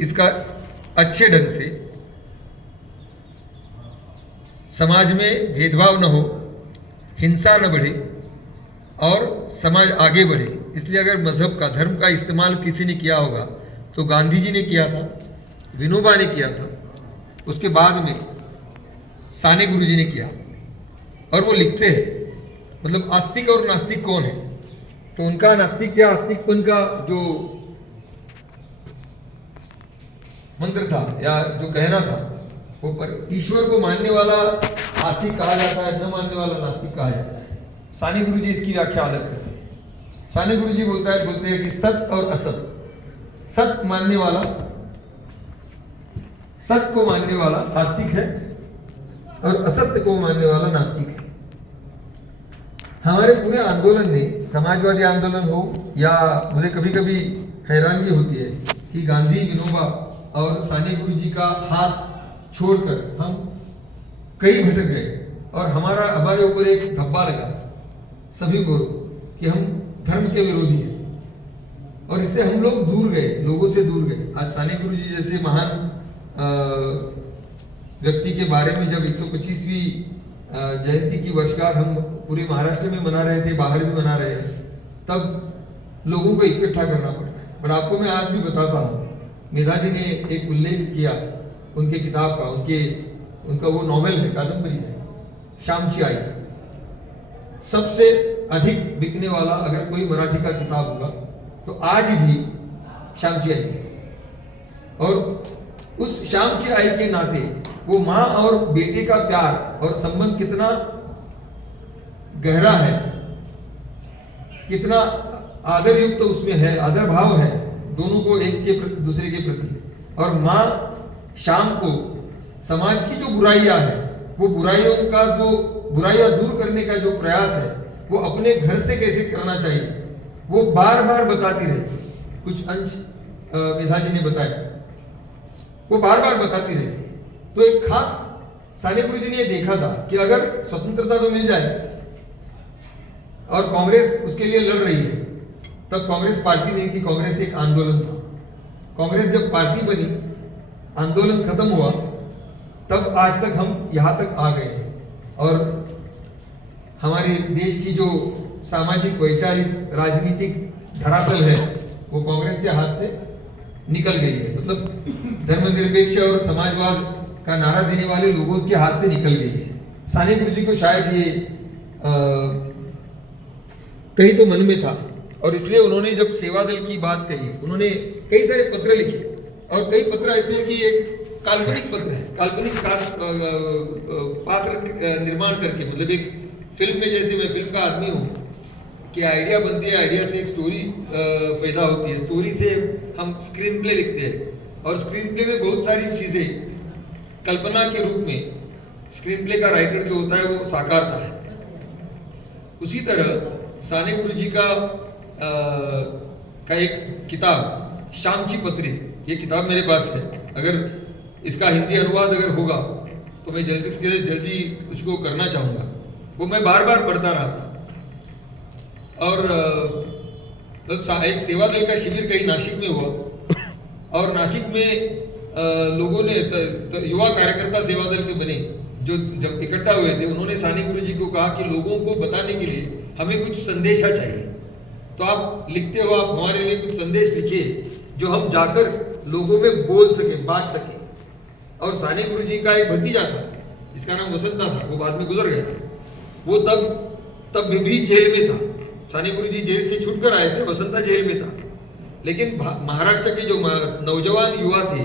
इसका अच्छे ढंग से समाज में भेदभाव न हो, हिंसा न बढ़े और समाज आगे बढ़े। इसलिए अगर मजहब का, धर्म का इस्तेमाल किसी ने किया होगा तो गांधी जी ने किया था, विनोबा ने किया था, उसके बाद में साने गुरुजी ने किया। और वो लिखते हैं, मतलब आस्तिक और नास्तिक कौन है, तो उनका नास्तिक या आस्तिकपन का जो मंत्र था या जो कहना था, वो पर ईश्वर को मानने वाला आस्तिक कहा जाता है, न मानने वाला नास्तिक कहा जाता है। साने गुरुजी इसकी व्याख्या अलग करते हैं। साने गुरुजी बोलते हैं कि सत और असत, सत मानने वाला, सत को मानने वाला आस्तिक है और असत्य को मानने वाला नास्तिक है। हमारे पूरे आंदोलन में, समाजवादी आंदोलन हो या, मुझे कभी कभी हैरानी होती है कि गांधी, विनोबा और साने गुरुजी का हाथ छोड़कर हम कई भटक गए और हमारे ऊपर एक धब्बा लगा सभी को कि हम धर्म के विरोधी हैं और इससे हम लोग दूर गए, लोगों से दूर गए। आज साने गुरुजी जैसे महान व्यक्ति के बारे में जब 125वीं जयंती की वर्षगांठ हम पूरे महाराष्ट्र में मना रहे थे, बाहर भी मना रहे हैं, तब लोगों को इकट्ठा करना पड़ रहा है। पर आपको मैं आज भी बताता हूँ, मेधा जी ने एक उल्लेख किया उनके किताब का, उनका वो नॉवेल है, कादम्बरी है, शामची आई। सबसे अधिक बिकने वाला अगर कोई मराठी का किताब होगा तो आज भी शामची आई है। और उस शामची आई के नाते वो माँ और बेटे का प्यार और संबंध कितना गहरा है, कितना आदर युक्त उसमें है, आदर भाव है दोनों को एक के दूसरे के प्रति। और माँ शाम को समाज की जो बुराइयां है, वो बुराइयां दूर करने का जो प्रयास है, वो अपने घर से कैसे करना चाहिए, वो बार बार बताती रहती। कुछ अंश मेधा जी ने बताया, वो बार बार बताती रहती। तो एक खास साने गुरुजी ने देखा था कि अगर स्वतंत्रता तो मिल जाए और कांग्रेस उसके लिए लड़ रही है, तब कांग्रेस पार्टी नहीं थी, कांग्रेस एक आंदोलन था। कांग्रेस जब पार्टी बनी, आंदोलन खत्म हुआ, तब आज तक हम यहाँ तक आ गए हैं। और हमारे देश की जो सामाजिक, वैचारिक, राजनीतिक धरातल है, वो कांग्रेस के हाथ से निकल गई है। मतलब धर्मनिरपेक्ष और समाजवाद का नारा देने वाले लोगों के हाथ से निकल गई है। साने गुरुजी को शायद ये कहीं तो मन में था और इसलिए उन्होंने जब सेवा दल की बात कही, उन्होंने कई सारे पत्र लिखे और कई पत्र ऐसे कि एक काल्पनिक पत्र है, काल्पनिक पात्र निर्माण करके, मतलब एक फिल्म में, जैसे मैं फिल्म का आदमी हूँ कि आइडिया बनती है, आइडिया से एक स्टोरी पैदा होती है, स्टोरी से हम स्क्रीन प्ले लिखते हैं और स्क्रीन प्ले में बहुत सारी चीजें कल्पना के रूप में स्क्रीन प्ले का राइटर जो होता है वो साकारता है। उसी तरह साने गुरुजी का एक किताब शामची पत्री, ये किताब मेरे पास है। अगर इसका हिंदी अनुवाद अगर होगा तो मैं जल्दी से जल्दी उसको करना चाहूँगा। वो मैं बार बार पढ़ता रहा था। और एक सेवा दल का शिविर कहीं नासिक में हुआ और नासिक में लोगों ने युवा कार्यकर्ता सेवा दल के बने, जो जब इकट्ठा हुए थे, उन्होंने साने गुरुजी को कहा कि लोगों को बताने के लिए हमें कुछ संदेशा चाहिए, तो आप लिखते हो, आप हमारे लिए कुछ संदेश लिखिए जो हम जाकर लोगों में बोल सके, बांट सके। और साने गुरुजी का एक भतीजा था जिसका नाम वसंता था, वो बाद में गुजर गया। वो तब भी जेल में था। साने गुरुजी जेल से छूटकर आए थे, वसंता जेल में था। लेकिन महाराष्ट्र के जो नौजवान युवा थे,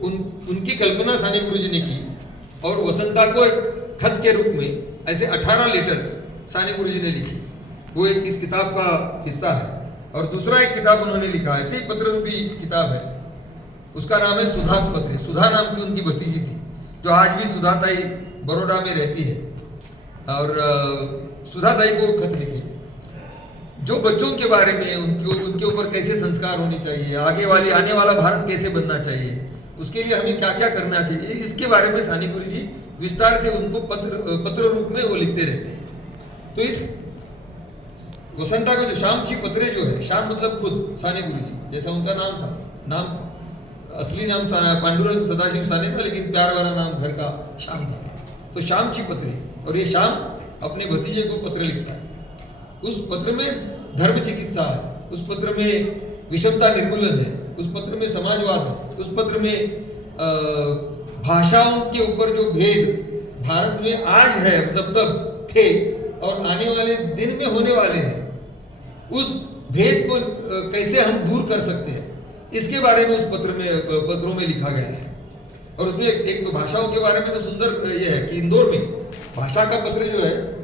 उनकी कल्पना साने गुरुजी ने की और वसंता को एक खत के रूप में ऐसे 18 लेटर्स साने गुरुजी ने लिखे। वो एक इस किताब का हिस्सा है। और दूसरा एक किताब उन्होंने लिखा, ऐसे ही पत्र रूपी किताब है, उसका नाम है सुधास पत्र। सुधा नाम की उनकी भतीजी थी जो आज भी सुधाताई बड़ौदा में रहती है। और सुधाताई को खत लिखी जो बच्चों के बारे में, उनके ऊपर कैसे संस्कार होने चाहिए, आने वाला भारत कैसे बनना चाहिए, उसके लिए हमें क्या क्या करना चाहिए, इसके बारे में साने गुरुजी विस्तार से उनको पत्र रूप में वो लिखते रहते हैं। तो इस वसंता का जो शामची पत्रे जो है, शाम मतलब खुद साने गुरुजी, जैसा उनका नाम था, नाम असली नाम पांडुरंग सदाशिव साने था, लेकिन प्यार वाला नाम घर का श्याम था। तो श्याम की पत्री, और ये श्याम अपने भतीजे को पत्र लिखता है। उस पत्र में धर्म चिकित्सा है, उस पत्र में विषमता निर्मूलन है, उस पत्र में समाजवाद है, उस पत्र में भाषाओं के ऊपर जो भेद भारत में आज है, मतलब तब थे और आने वाले दिन में होने वाले हैं, उस भेद को कैसे हम दूर कर सकते हैं, इसके बारे में उस पत्रों में लिखा गया है। और उसमें एक तो भाषाओं के बारे में तो सुंदर ये है कि इंदौर में भाषा का पत्र जो है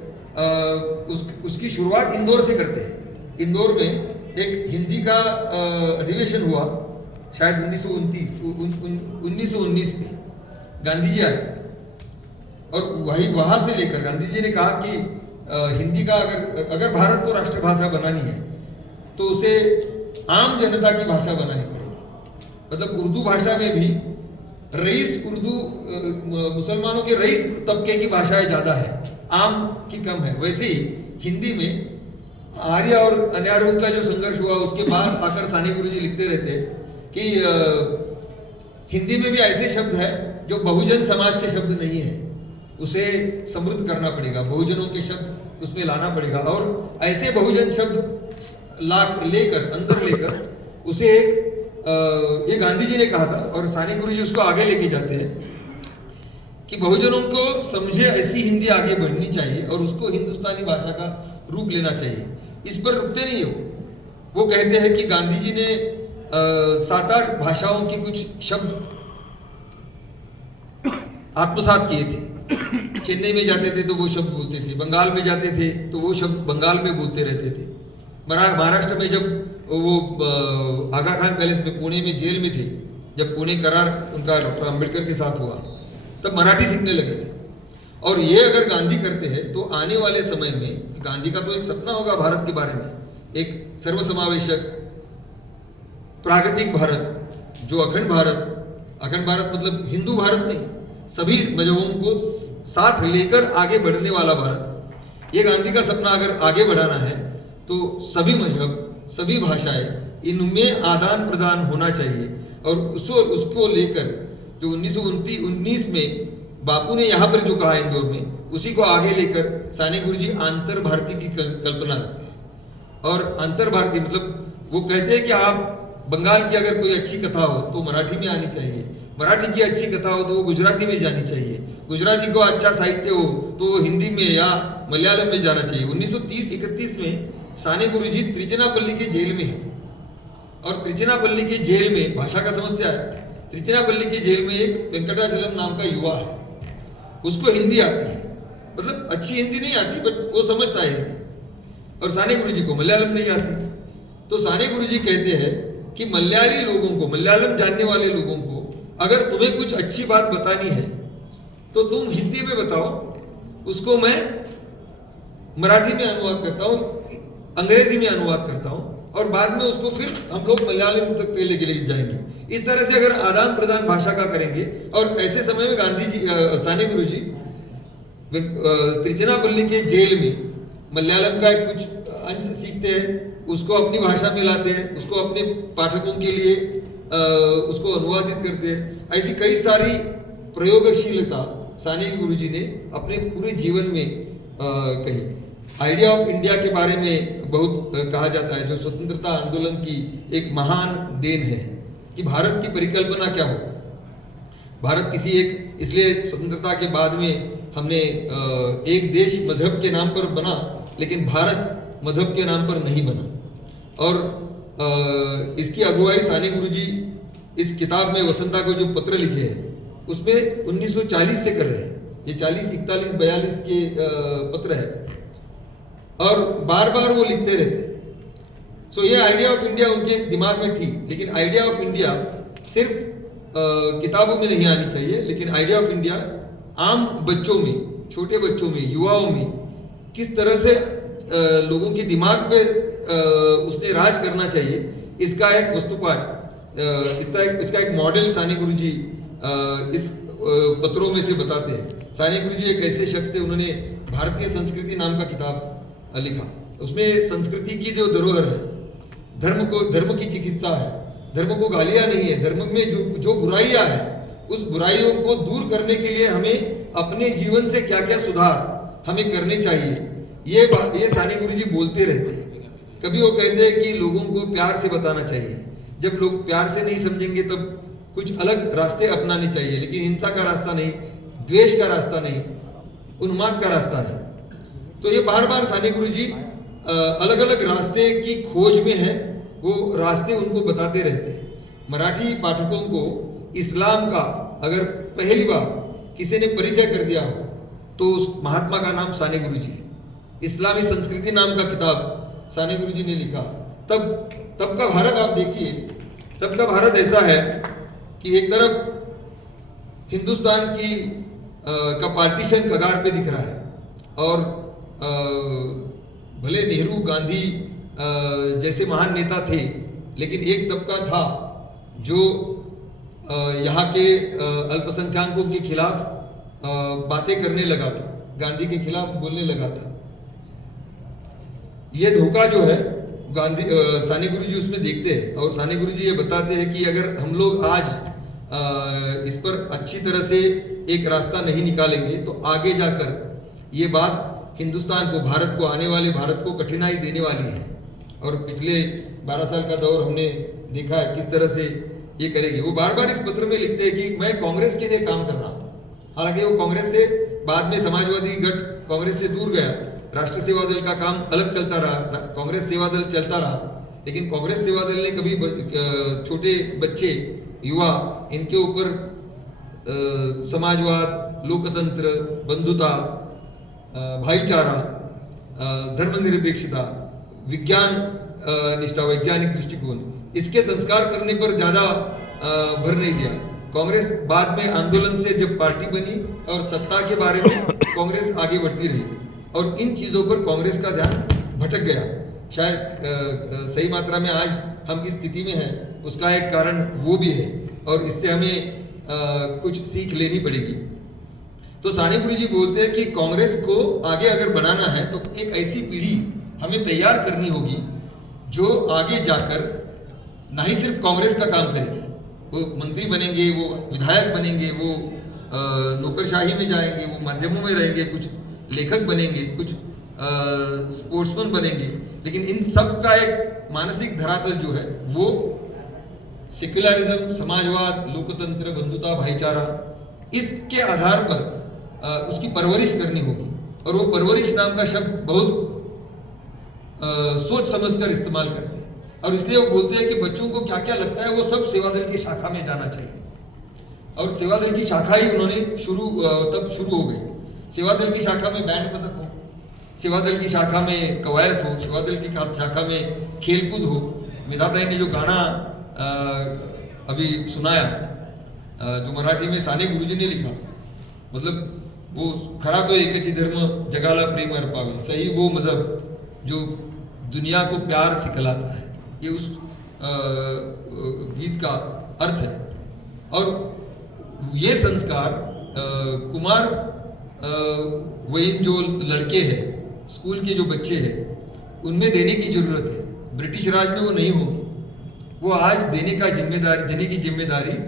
उसकी शुरुआत इंदौर से करते हैं। इंदौर में एक हिंदी का अधिवेशन हुआ शायद 1919 में, गांधी जी आए और वहां से लेकर गांधी जी ने कहा कि हिंदी का अगर भारत को राष्ट्रभाषा बनानी है तो उसे आम जनता की भाषा बनानी पड़ेगी। मतलब उर्दू भाषा में भी रईस उर्दू, मुसलमानों के रईस तबके की भाषाएं ज्यादा है, आम की कम है। वैसे ही हिंदी में आर्य और अनार्यों का जो संघर्ष हुआ उसके बाद आकर सानी गुरुजी लिखते रहते कि हिंदी में भी ऐसे शब्द है जो बहुजन समाज के शब्द नहीं है, उसे समृद्ध करना पड़ेगा, बहुजनों के शब्द उसमें लाना पड़ेगा। और ऐसे बहुजन शब्द अंदर लेकर उसे एक ये गांधी जी ने कहा था और सानी गुरुजी उसको आगे लेके जाते हैं कि बहुजनों को समझे ऐसी हिंदी आगे बढ़नी चाहिए और उसको हिंदुस्तानी भाषा का रूप लेना चाहिए। इस पर रुकते नहीं हो। वो कहते हैं कि गांधी जी ने 7-8 भाषाओं के कुछ शब्द आत्मसात किए थे। चेन्नई में जाते थे तो वो शब्द बोलते थे, बंगाल में जाते थे तो वो शब्द बंगाल में बोलते रहते थे। महाराष्ट्र में जब वो आगा खान पैलेस में पुणे में जेल में थे, जब पुणे करार उनका डॉक्टर अंबेडकर के साथ हुआ, तब मराठी सीखने लगे थे। और ये अगर गांधी करते हैं तो आने वाले समय में गांधी का तो एक सपना होगा भारत के बारे में, एक सर्वसमावेशक प्राकृतिक भारत, जो अखंड भारत मतलब हिंदू भारत नहीं, सभी मजहबों को साथ लेकर आगे बढ़ने वाला भारत। ये गांधी का सपना अगर आगे बढ़ाना है तो सभी मजहब, सभी भाषाएं, इनमें आदान प्रदान होना चाहिए। और उसको लेकर जो 1919 में बापू ने यहाँ पर जो कहा इंदौर में, उसी को आगे लेकर सानी गुरुजी अंतर भारती की कल्पना रखते हैं। और अंतर भारती मतलब वो कहते हैं कि आप बंगाल की अगर कोई अच्छी कथा हो तो मराठी में आनी चाहिए, मराठी की अच्छी कथा हो तो वो गुजराती में जानी चाहिए, गुजराती को अच्छा साहित्य हो तो वो हिंदी में या मलयालम में जाना चाहिए। 1930-31 में सानी गुरुजी त्रिचनापल्ली के जेल में है और त्रिचनापल्ली के जेल में भाषा का समस्या है। त्रिचनापल्ली के जेल में एक वेंकटाचलम नाम का युवा है, उसको हिंदी आती है, मतलब अच्छी हिंदी नहीं आती बट वो समझता है हिंदी, और सानी गुरुजी को मलयालम नहीं आती। तो सानी गुरुजी कहते हैं कि मलयाली लोगों को, मलयालम जानने वाले लोगों को अगर तुम्हें कुछ अच्छी बात बतानी है तो तुम हिंदी में बताओ, उसको मैं मराठी में अनुवाद करता हूँ, अंग्रेजी में अनुवाद करता हूँ और बाद में उसको फिर हम लोग मलयालम तक लेके जाएंगे। इस तरह से अगर आदान प्रदान भाषा का करेंगे, और ऐसे समय में गांधी जी, सानी गुरुजी त्रिचनापल्ली के जेल में मलयालम का एक कुछ अंश सीखते हैं, उसको अपनी भाषा में लाते हैं, उसको अपने पाठकों के लिए उसको अनुवादित करते हैं। ऐसी कई सारी प्रयोगशीलता सानी गुरुजी ने अपने पूरे जीवन में कही। आइडिया ऑफ इंडिया के बारे में बहुत कहा जाता है, जो स्वतंत्रता आंदोलन की एक महान देन है कि भारत की परिकल्पना क्या हो। भारत किसी एक, इसलिए स्वतंत्रता के बाद में हमने एक देश मजहब के नाम पर बना, लेकिन भारत मजहब के नाम पर नहीं बना। और इसकी अगुवाई सानी गुरुजी इस किताब में वसंता को जो पत्र लिखे हैं उसमें 1940 से कर रहे हैं। ये 40, 41, 42 के पत्र है और बार बार वो लिखते रहते हैं। सो ये आइडिया ऑफ इंडिया उनके दिमाग में थी, लेकिन आइडिया ऑफ इंडिया सिर्फ किताबों में नहीं आनी चाहिए, लेकिन आइडिया ऑफ इंडिया आम बच्चों में, छोटे बच्चों में, युवाओं में किस तरह से लोगों के दिमाग पे उसने राज करना चाहिए, इसका एक वस्तुपाठ, इसका एक मॉडल सानी गुरुजी इस पत्रों में से बताते हैं। सानी गुरुजी एक ऐसे शख्स थे, उन्होंने भारतीय संस्कृति नाम का किताब लिखा। उसमें संस्कृति की जो धरोहर है, धर्म की चिकित्सा है, धर्म को गालियां नहीं है, धर्म में जो बुराइयां हैं उस बुराइयों को दूर करने के लिए हमें अपने जीवन से क्या क्या सुधार हमें करने चाहिए, ये सानी गुरुजी बोलते रहते हैं। कभी वो कहते हैं कि लोगों को प्यार से बताना चाहिए, जब लोग प्यार से नहीं समझेंगे तब कुछ अलग रास्ते अपनाने चाहिए, लेकिन हिंसा का रास्ता नहीं, द्वेष का रास्ता नहीं, उन्माद का रास्ता नहीं। तो ये बार बार सानी गुरुजी अलग अलग रास्ते की खोज में है, वो रास्ते उनको बताते रहते हैं। मराठी पाठकों को इस्लाम का अगर पहली बार किसी ने परिचय कर दिया हो तो उस महात्मा का नाम सानी गुरुजी है। इस्लामी संस्कृति नाम का किताब सानी गुरुजी ने लिखा। तब का भारत आप देखिए, तब का भारत ऐसा है कि एक तरफ हिंदुस्तान की का पार्टीशन कगार पे दिख रहा है, और भले नेहरू गांधी जैसे महान नेता थे, लेकिन एक तबका था जो यहाँ के अल्पसंख्यकों के खिलाफ बातें करने लगा था, गांधी के खिलाफ बोलने लगा था। ये धोखा जो है गांधी सानी गुरुजी उसमें देखते हैं, और सानी गुरुजी ये बताते हैं कि अगर हम लोग आज इस पर अच्छी तरह से एक रास्ता नहीं निकालेंगे तो आगे जाकर ये बात हिंदुस्तान को, भारत को, आने वाले भारत को कठिनाई देने वाली है। और पिछले 12 साल का दौर हमने देखा है किस तरह से ये करेगी। वो बार बार इस पत्र में लिखते हैं कि मैं कांग्रेस के लिए काम कर रहा हूँ। हालांकि वो कांग्रेस से बाद में समाजवादी गठ कांग्रेस से दूर गया, राष्ट्र सेवा दल का काम अलग चलता रहा, कांग्रेस सेवा दल चलता रहा, लेकिन कांग्रेस सेवा दल ने कभी छोटे बच्चे, युवा, इनके ऊपर समाजवाद, लोकतंत्र, बंधुता, भाईचारा, धर्मनिरपेक्षता, विज्ञान निष्ठा, वैज्ञानिक दृष्टिकोण, इसके संस्कार करने पर ज्यादा भर नहीं दिया। कांग्रेस बाद में आंदोलन से जब पार्टी बनी और सत्ता के बारे में कांग्रेस आगे बढ़ती रही, और इन चीजों पर कांग्रेस का ध्यान भटक गया। शायद सही मात्रा में आज हम इस स्थिति में हैं, उसका एक कारण वो भी है, और इससे हमें कुछ सीख लेनी पड़ेगी। तो सानी गुरुजी बोलते हैं कि कांग्रेस को आगे अगर बढ़ाना है तो एक ऐसी पीढ़ी हमें तैयार करनी होगी जो आगे जाकर ना ही सिर्फ कांग्रेस का काम करेगी, वो मंत्री बनेंगे, वो विधायक बनेंगे, वो नौकरशाही में जाएंगे, वो माध्यमों में रहेंगे, कुछ लेखक बनेंगे, कुछ स्पोर्ट्समैन बनेंगे, लेकिन इन सब का एक मानसिक धरातल जो है वो सेक्युलरिज्म, समाजवाद, लोकतंत्र, बंधुता, भाईचारा, इसके आधार पर उसकी परवरिश करनी होगी। और वो परवरिश नाम का शब्द बहुत सोच समझकर इस्तेमाल करते हैं, और इसलिए वो बोलते हैं कि बच्चों को क्या क्या लगता है वो सब सेवादल की शाखा में जाना चाहिए। और सेवादल की शाखा ही उन्होंने तब शुरू हो गई। सेवादल की शाखा में बैंड पदक हो, सेवादल की शाखा में कवायद हो, सेवादल की शाखा में खेलकूद हो। विधाताई ने जो गाना अभी सुनाया, जो मराठी में साने गुरुजी ने लिखा, मतलब वो खरा तो एकच धर्म जगाला प्रेम अर्पावे, सही वो मजहब जो दुनिया को प्यार सिखलाता है, ये उस गीत का अर्थ है। और ये संस्कार कुमार वहीन जो लड़के हैं, स्कूल के जो बच्चे हैं, उनमें देने की जरूरत है। ब्रिटिश राज में वो नहीं होगी, वो आज देने की जिम्मेदारी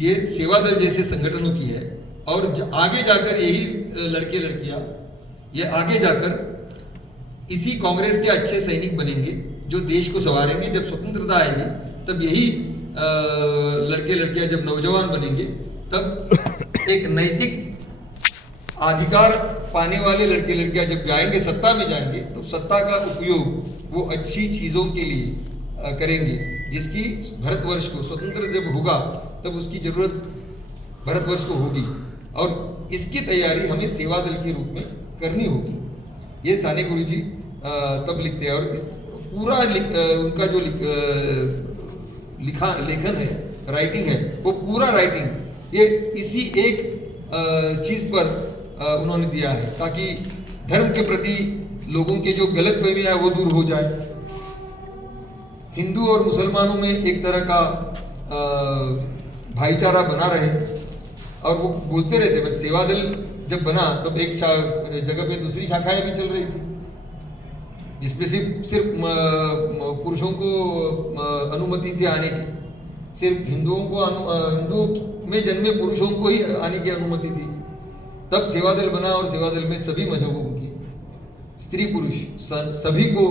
ये सेवादल जैसे संगठनों की है। और आगे जाकर यही लड़के लड़कियां ये आगे जाकर इसी कांग्रेस के अच्छे सैनिक बनेंगे जो देश को संवारेंगे। जब स्वतंत्रता आएगी तब यही लड़के लड़कियां जब नौजवान बनेंगे तब एक नैतिक अधिकार पाने वाले लड़के लड़कियां जब जाएंगे, सत्ता में जाएंगे, तो सत्ता का उपयोग वो अच्छी चीजों के लिए करेंगे, जिसकी भारतवर्ष को स्वतंत्र जब होगा तब उसकी जरूरत भारतवर्ष को होगी। और इसकी तैयारी हमें सेवा दल के रूप में करनी होगी। ये साने गुरुजी तब लिखते हैं। और इस पूरा उनका जो लेखन है, राइटिंग है, वो पूरा राइटिंग ये इसी एक चीज पर उन्होंने दिया है, ताकि धर्म के प्रति लोगों के जो गलतफहमियां वो दूर हो जाए। हिंदू और मुसलमानों में एक तरह का भाईचारा बना रहे। और वो बोलते रहते, बट सेवादल जब बना तब एक जगह पे दूसरी शाखाएं भी चल रही थी, जिसमें सिर्फ पुरुषों को अनुमति थी आने की, सिर्फ हिंदुओं में जन्मे पुरुषों को ही आने की अनुमति थी। तब सेवादल बना और सेवादल में सभी मजहबों की स्त्री पुरुष सभी को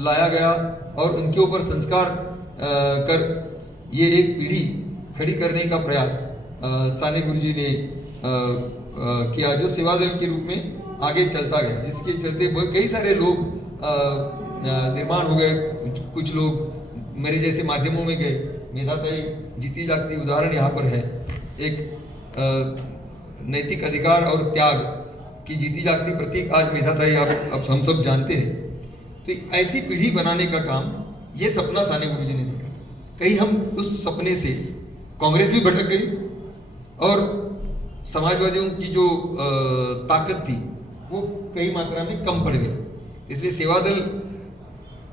लाया गया और उनके ऊपर संस्कार कर ये एक पीढ़ी खड़ी करने का प्रयास साने गुरुजी ने किया, जो सेवादल के रूप में आगे चलता गया, जिसके चलते कई सारे लोग निर्माण हो गए। कुछ लोग मेरे जैसे माध्यमों में गए। मेधाताई जीती जागती उदाहरण यहाँ पर है, एक नैतिक अधिकार और त्याग की जीती जागती प्रतीक आज मेधाताई अब हम सब जानते हैं। तो ऐसी पीढ़ी बनाने का काम ये सपना साने गुरुजी ने देखा। कहीं हम उस सपने से कांग्रेस भी भटक गई और समाजवादियों की जो ताकत थी वो कई मात्रा में कम पड़ गई। इसलिए सेवादल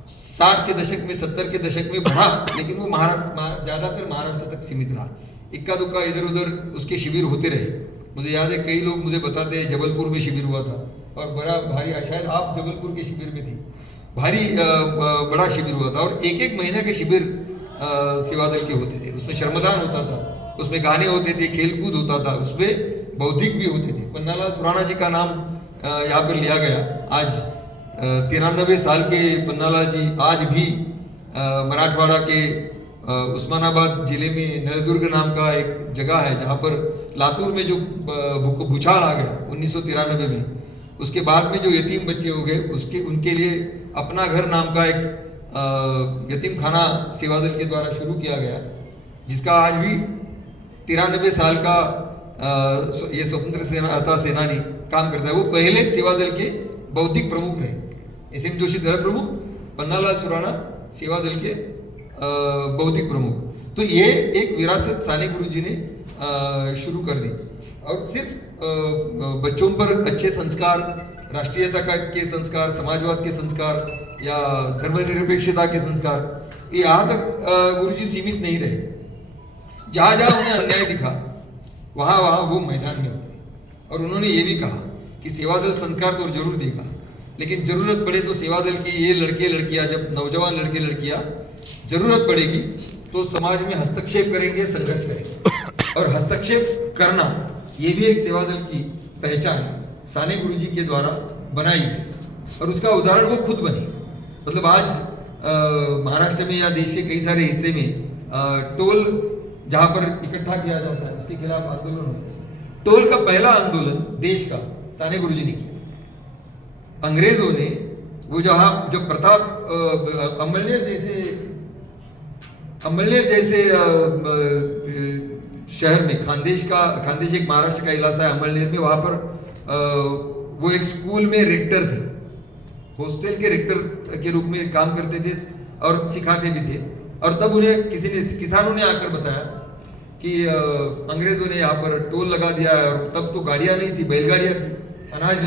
60 के दशक में 70 के दशक में बढ़ा, लेकिन वो ज्यादातर महाराष्ट्र तक सीमित रहा। इक्का दुक्का इधर उधर उसके शिविर होते रहे। मुझे याद है कई लोग मुझे बताते हैं जबलपुर में शिविर हुआ था और बड़ा भारी, शायद आप जबलपुर के शिविर में थी, भारी बड़ा शिविर हुआ था और एक एक महीने के शिविर सेवादल के होते थे। उसमें श्रमदान होता था, उसमें गाने होते थे, खेलकूद होता था, उसमें बौद्धिक भी होते थे। पन्नालाल सुराणा जी का नाम यहाँ पर लिया गया। आज 93 साल के पन्नालाल जी आज भी मराठवाड़ा के उस्मानाबाद जिले में नलदुर्ग नाम का एक जगह है जहाँ पर लातूर में जो भूचाल आ गया 1993 में, उसके बाद में जो यतीम बच्चे हो गए उनके लिए अपना घर नाम का एक यतीम खाना सेवादल के द्वारा शुरू किया गया, जिसका आज भी 93 साल का ये स्वतंत्र सेनानी काम करता है। वो पहले सेवादल के बौद्धिक प्रमुख रहे। एस एम जोशी दल प्रमुख, पन्नालाल सुराणा सेवादल के बौद्धिक प्रमुख। तो ये एक विरासत साने गुरुजी ने शुरू कर दी और सिर्फ बच्चों पर अच्छे संस्कार, राष्ट्रीयता के संस्कार, समाजवाद के संस्कार या धर्मनिरपेक्षता के संस्कार, ये यहाँ तक गुरुजी सीमित नहीं रहे। जहाँ जहाँ उन्हें अन्याय दिखा वहाँ वहाँ वो मैदान में होते। और उन्होंने ये भी कहा कि सेवादल संस्कार तो जरूर देगा, लेकिन जरूरत पड़े तो सेवादल के ये लड़के लड़कियां, जब नौजवान लड़के लड़कियां जरूरत पड़ेगी तो समाज में हस्तक्षेप करेंगे, संघर्ष करेंगे। और हस्तक्षेप करना ये भी एक सेवादल की पहचान साने गुरुजी के द्वारा बनाई गई और उसका उदाहरण वो खुद बनी। मतलब आज महाराष्ट्र में या देश के कई सारे हिस्से में टोल जहां पर इकट्ठा किया जाता है उसके खिलाफ आंदोलन होता है। टोल का पहला आंदोलन देश का साने गुरुजी ने किया। अंग्रेजों ने वो जो प्रताप अमलनेर जैसे शहर में, खानदेश एक महाराष्ट्र का इलाका है अमलनेर में, वहां पर वो एक स्कूल में रेक्टर थे, हॉस्टल के रेक्टर के रूप में काम करते थे और सिखाते भी थे। और तब उन्हें किसानों ने आकर बताया कि अंग्रेजों ने यहाँ पर टोल लगा दिया है। और तब तो गाड़ियां नहीं थी, बैलगाड़ियां थी, अनाज